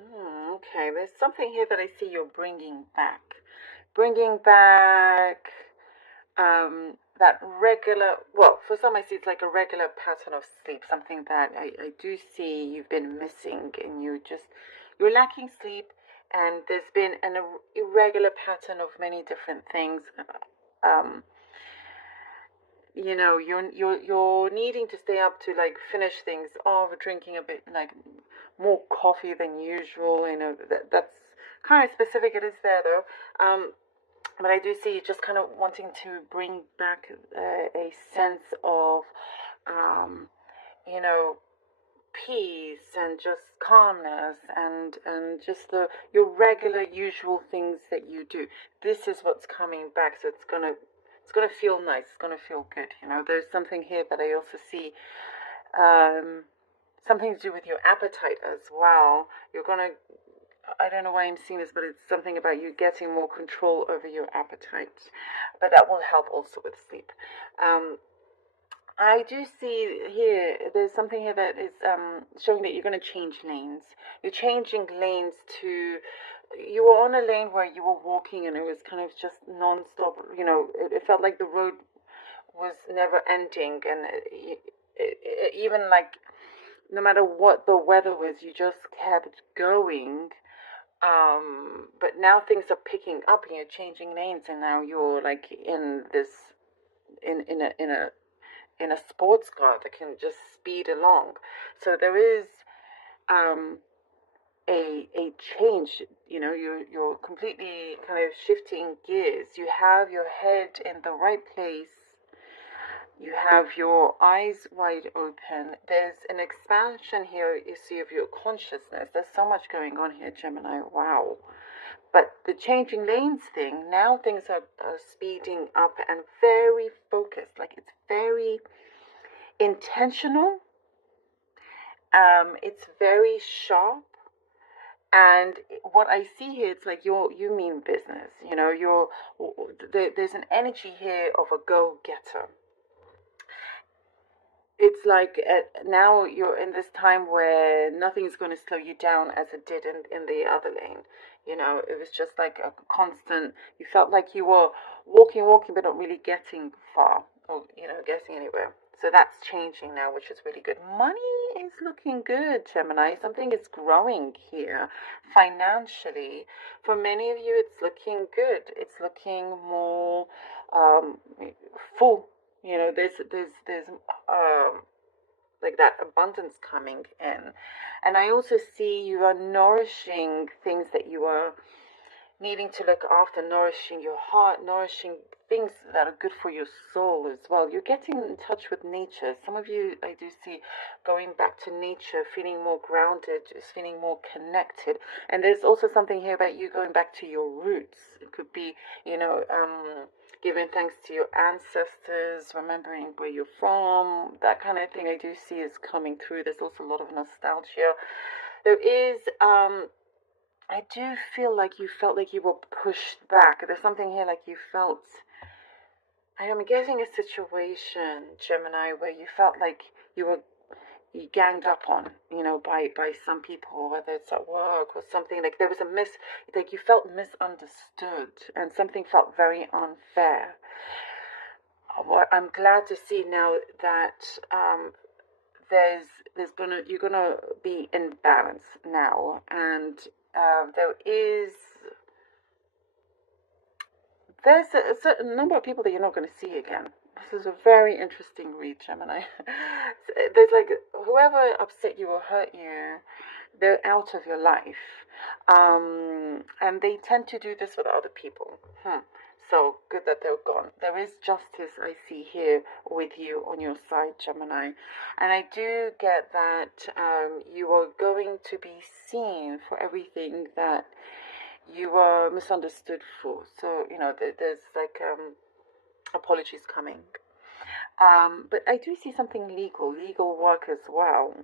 Okay, there's something here that I see you're bringing back. Bringing back that regular, well, for some I see it's like a regular pattern of sleep, something that I do see you've been missing, and you're lacking sleep, and there's been an irregular pattern of many different things. Um, you're needing to stay up to like finish things off, drinking a bit like more coffee than usual. That's kind of specific. It is there though. But I do see you just kind of wanting to bring back a sense of, um, you know, peace and just calmness, and just your regular usual things that you do. This is what's coming back, so it's gonna feel nice. It's gonna feel good. There's something here that I also see. Um, Something to do with your appetite as well. You're gonna I don't know why I'm seeing this, but it's something about you getting more control over your appetite. But that will help also with sleep. Um, I do see here, there's something here that is showing that you're going to change lanes. You're changing lanes to, you were on a lane where you were walking and it was kind of just non-stop, it felt like the road was never ending, and even like no matter what the weather was, you just kept going. But now things are picking up and you're changing lanes, and now you're like in this in a sports car that can just speed along. So there is um a change. You're completely kind of shifting gears. You have your head in the right place. You have your eyes wide open. There's an expansion here, you see, of your consciousness. There's so much going on here, Gemini. Wow. But the changing lanes thing, now things are speeding up and very focused. Like it's very intentional. It's very sharp. And what I see here, it's like you mean business. There's an energy here of a go-getter. It's like now you're in this time where nothing is going to slow you down as it did in the other lane. It was just like a constant, you felt like you were walking, but not really getting far or, getting anywhere. So that's changing now, which is really good. Money is looking good, Gemini. Something is growing here financially. For many of you, it's looking good. It's looking more um, full. There's like that abundance coming in. And I also see you are nourishing things that you are needing to look after, nourishing your heart, nourishing things that are good for your soul as well. You're getting in touch with nature. Some of you, I do see, going back to nature, feeling more grounded, just feeling more connected. And there's also something here about you going back to your roots. It could be, giving thanks to your ancestors, remembering where you're from, that kind of thing I do see is coming through. There's also a lot of nostalgia. There is, I do feel like you felt like you were pushed back. There's something here like you felt, I am getting a situation, Gemini, where you felt like you were ganged up on, by some people, whether it's at work or something. Like there was like you felt misunderstood, and something felt very unfair. What I'm glad to see now that there's you're gonna be in balance now, and there's a certain number of people that you're not going to see again. This is a very interesting read, Gemini. There's like whoever upset you or hurt you, they're out of your life, and they tend to do this with other people. So good that they're gone. There is justice I see here with you on your side, Gemini. And I do get that you are going to be seen for everything that you were misunderstood for. So, there's like apologies coming. But I do see something legal work as well.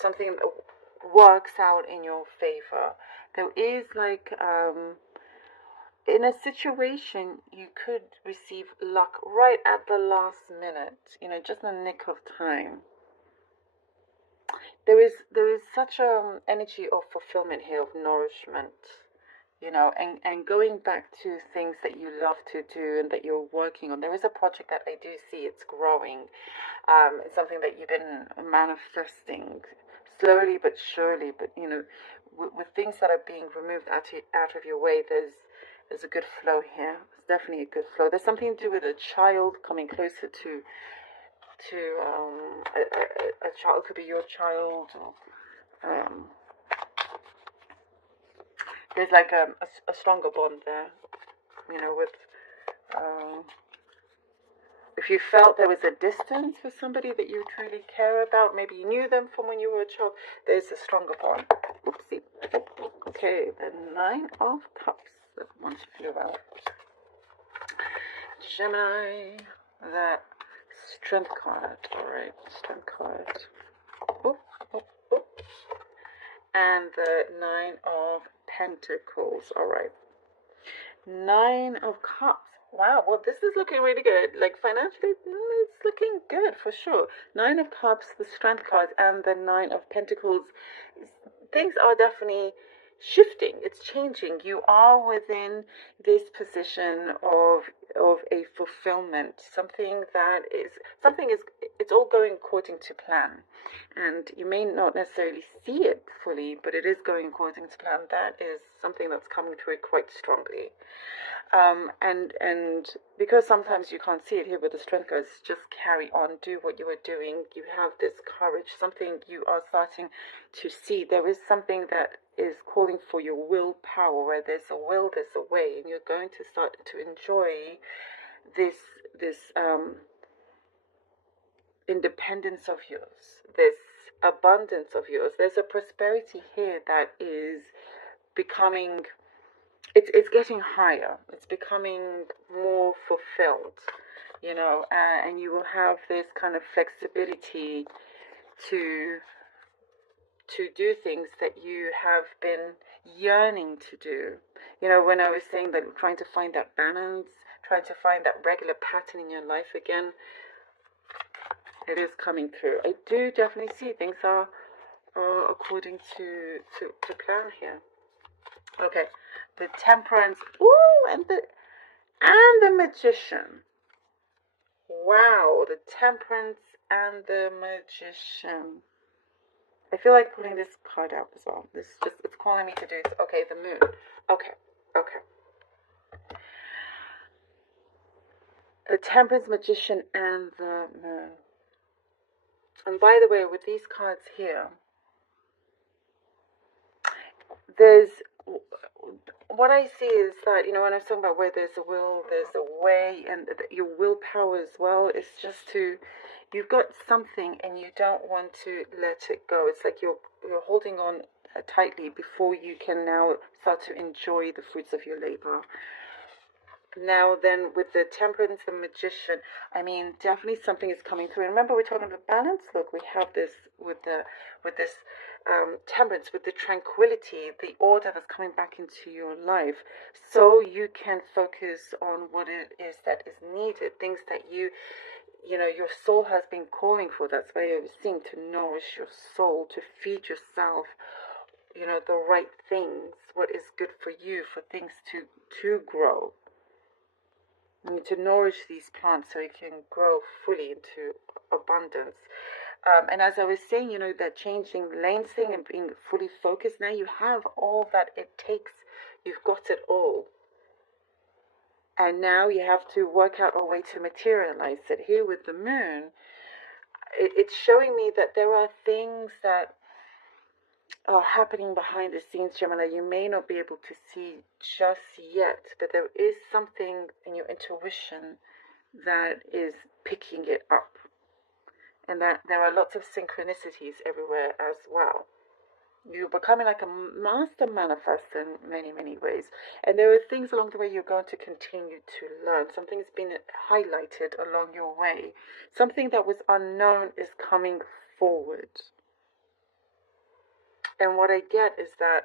Something that works out in your favor. There is like in a situation you could receive luck right at the last minute, just in the nick of time. there is such energy of fulfillment here, of nourishment, and going back to things that you love to do and that you're working on. There is a project that I do see, it's growing. It's something that you've been manifesting slowly but surely. But with things that are being removed out of your way, there's a good flow here. It's definitely a good flow. There's something to do with a child coming closer to a child. Could be your child, or there's like a stronger bond there, with if you felt there was a distance with somebody that you truly care about, maybe you knew them from when you were a child, there's a stronger bond. Oopsie. Okay, the Nine of Cups. That one flew out. Gemini, the Strength card. Alright, Strength card. Oop, oop, oop. And the Nine of Pentacles. Alright. Nine of Cups. Wow, well, this is looking really good. Like, financially, it's looking good for sure. Nine of Cups, the Strength card, and the Nine of Pentacles. Things are definitely shifting. It's changing. You are within this position of a fulfillment. It's all going according to plan. And you may not necessarily see it fully, but it is going according to plan. That is something that's coming through quite strongly. And because sometimes you can't see it here with the Strength cards, just carry on, do what you are doing. You have this courage, something you are starting to see. There is something that is calling for your willpower. Where there's a will, there's a way, and you're going to start to enjoy this independence of yours, this abundance of yours. There's a prosperity here that is becoming. It's getting higher. It's becoming more fulfilled, and you will have this kind of flexibility to do things that you have been yearning to do. When I was saying that, trying to find that balance, trying to find that regular pattern in your life again, it is coming through. I do definitely see things are according to plan here. Okay, the Temperance, ooh, and the Magician. Wow, the Temperance and the Magician. I feel like pulling this card out as well. It's calling me to do this. Okay, the Moon. Okay. The Temperance, Magician, and the Moon. And by the way, with these cards here, there's what I see is that, when I was talking about where there's a will, there's a way, and your willpower as well is just you've got something and you don't want to let it go. It's like you're holding on tightly before you can now start to enjoy the fruits of your labor. Now then, with the Temperance and Magician, definitely something is coming through. And remember, we're talking about balance. Look, we have this with this Temperance, with the tranquility, the order that's coming back into your life, so you can focus on what it is that is needed, things that your soul has been calling for. That's why you're seeing, to nourish your soul, to feed yourself, the right things, what is good for you, for things to grow. You need to nourish these plants so you can grow fully into abundance. And as I was saying, that changing lanes thing and being fully focused, now you have all that it takes. You've got it all. And now you have to work out a way to materialize it. Here with the Moon, it's showing me that there are things that are happening behind the scenes, Gemini, you may not be able to see just yet, but there is something in your intuition that is picking it up. And that there are lots of synchronicities everywhere as well. You're becoming like a master manifestor in many, many ways. And there are things along the way you're going to continue to learn. Something's been highlighted along your way. Something that was unknown is coming forward. And what I get is that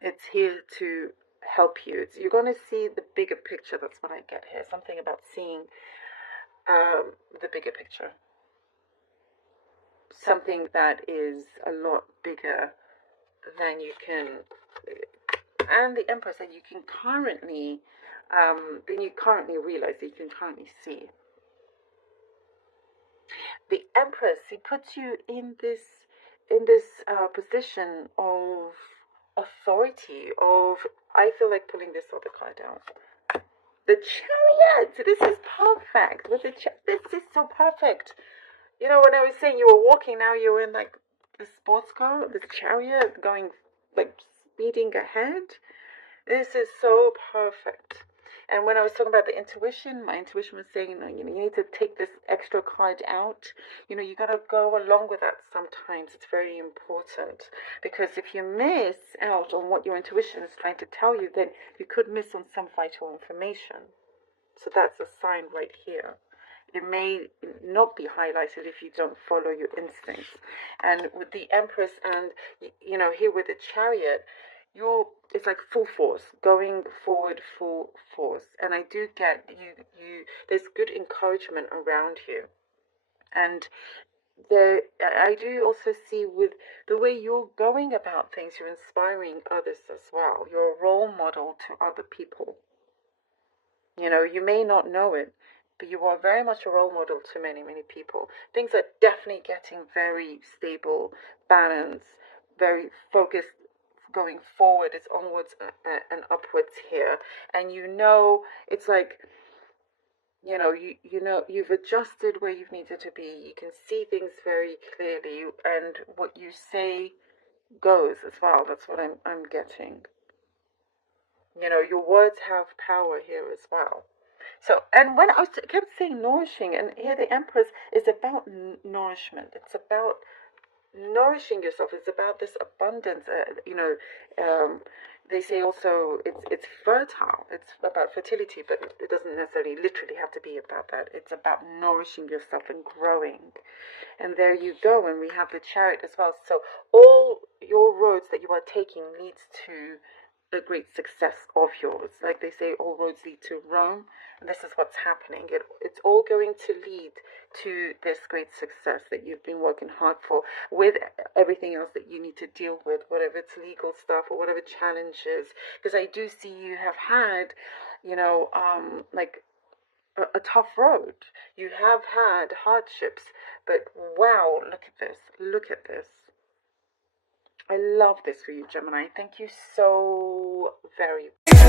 it's here to help you. You're going to see the bigger picture. That's what I get here. Something about seeing the bigger picture. something that is a lot bigger than you can, and the Empress that you can currently, realize, that you can currently see. The Empress, he puts you in this position of authority, of, I feel like pulling this other card out. The Chariot. This is perfect. With the this is so perfect. You know, when I was saying you were walking, now you're in like the sports car, the Chariot, going like speeding ahead. This is so perfect. And when I was talking about the intuition, my intuition was saying, you need to take this extra card out. You got to go along with that sometimes. It's very important. Because if you miss out on what your intuition is trying to tell you, then you could miss on some vital information. So that's a sign right here. It may not be highlighted if you don't follow your instincts. And with the Empress and, here with the Chariot, it's like full force, going forward, full force. And I do get there's good encouragement around you. And I do also see with the way you're going about things, you're inspiring others as well. You're a role model to other people. You may not know it, but you are very much a role model to many, many people. Things are definitely getting very stable, balanced, very focused, going forward. It's onwards and upwards here. And it's like, you've adjusted where you've needed to be. You can see things very clearly, and what you say goes as well. That's what I'm getting. Your words have power here as well. So, and when I kept saying nourishing, and here the Empress is about nourishment. It's about nourishing yourself. It's about this abundance. They say also it's fertile. It's about fertility, but it doesn't necessarily literally have to be about that. It's about nourishing yourself and growing. And there you go. And we have the Chariot as well. So all your roads that you are taking leads to a great success of yours. Like they say, all roads lead to Rome. And this is what's happening. It's all going to lead to this great success that you've been working hard for, with everything else that you need to deal with, whatever it's legal stuff or whatever challenges. Because I do see you have had, like a tough road. You have had hardships, but wow, look at this. Look at this. I love this for you, Gemini. Thank you so very much.